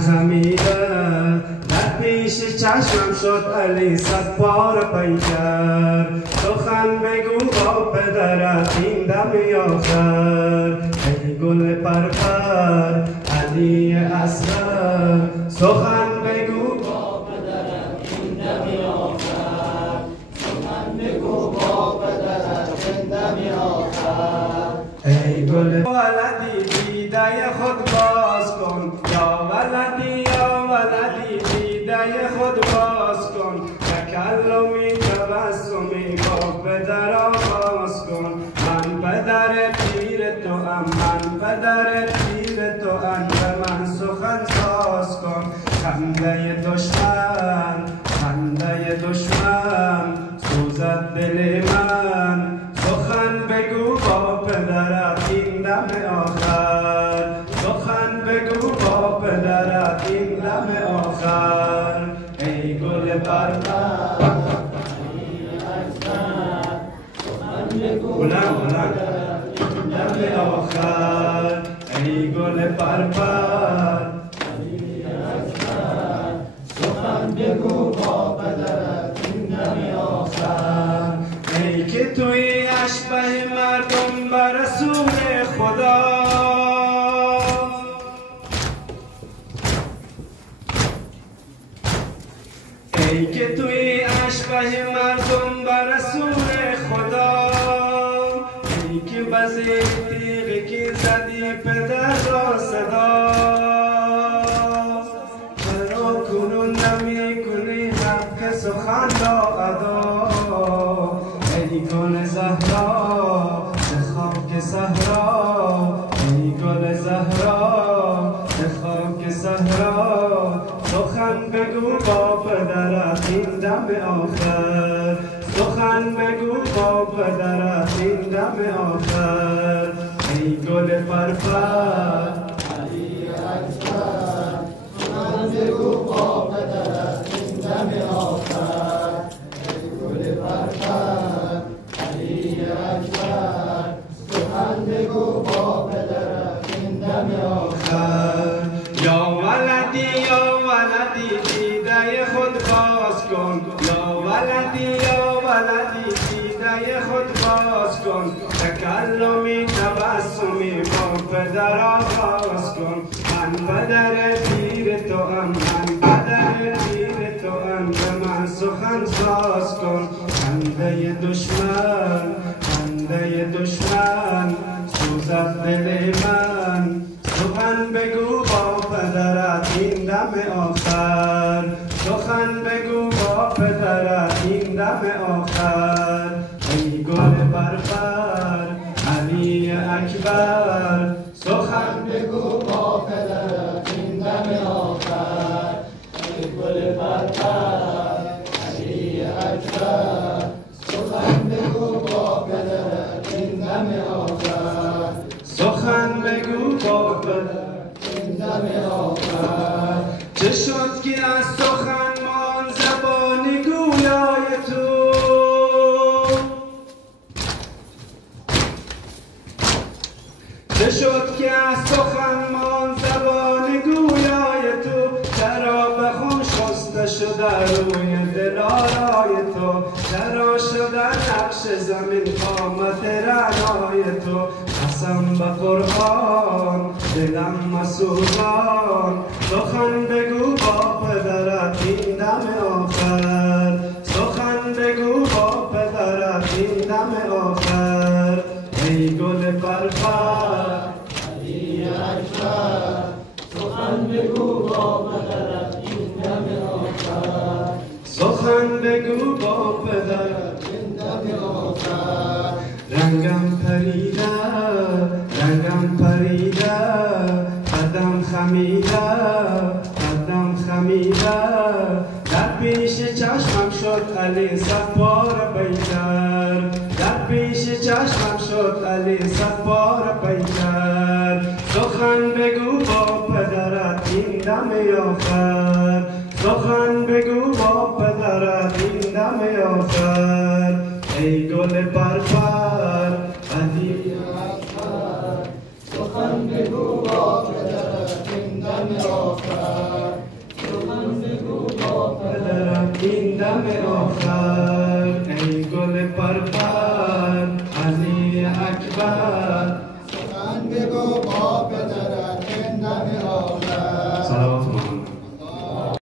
خمیده در پیش چشمم شد علی صد بار پیکر سخن بگو با پدرت این دم آخر ای گل پرپر علی اصغر سخن بگو با پدرت این دم آخر سخن بگو با پدرت این دم آخر ای گل ولدی دیده خود باز کن یا ولدی دیده خود باز کن تکلمی تبسمی با پدر آغاز کن من پدر پیر تو ام من پدر پیر تو ام به من سخن ساز کن خنده دشمن سوزد دل من سخن بگو با پدرت این دم آخر سخن بگو با پدرت این دم آخر ای گل پرپر بلند دم آخر ای گل پرپر سخن بگو با پدرت این دم آخر ای که توی اشبه مردم بر رسول خدا ای که توی اشبه مردم بر رسول خدا ای که بزیر تیغی که زدی پدر را صدا چرا کنون نمی کنی حق سخن را ادا ای گل زهرا به خاک صحرا ای گل زهرا به خاک صحرا سخن بگو با پدرت این دم آخر سخن بگو با پدرت این دم آخر ای گل پرپر علی اکبر سخن بگو با پدرت این دم آخر ای گل پرپر علی اکبر سخن بگو با پدرت این دم آخر یا ولدی دیده خود باز کن یا ولدی دیده خود باز کن تکلمی تبسمی با پدر آغاز کن من پدر پیر تو ام من پدر پیر تو ام به من سخن ساز کن خنده دشمن سوزد دل من سخن بگو با پدرت این دم آخر سخن بگو با پدرت این دم آخر ای گل پرپر علی اکبر سخن بگو با پدرت این دم آخر ای گل پرپر علی اکبر سخن بگو با پدرت این دم آخر سخن بگو با پدرت این دم آخر چه شد که از سخن مان زبان گویای تو چه شد که از سخن مان زبان گویای تو چرا به خون شسته شده روی دلارای تو چرا شده نقش زمین قامت رعنای تو قسم به قرآن دلم مسوزان سخن بگو با پدرت این دم آخر سخن بگو با پدرت این دم آخر ای گل پرپر علی اکبر سخن بگو با پدرت این دم آخر سخن بگو با پدرت این دم آخر رنگم پریده قدم خمیده در پیش چشمم شد علی صد بار پیکر در پیش چشمم شد علی صد بار پیکر سخن بگو با پدرت این دم آخر سخن بگو با پدرت این دم آخر ای گل پرپر علی اکبر سخن بگو با پدرت این دم آخر آخر سخن بگو با پدرم این دم آخر ای گل پرپر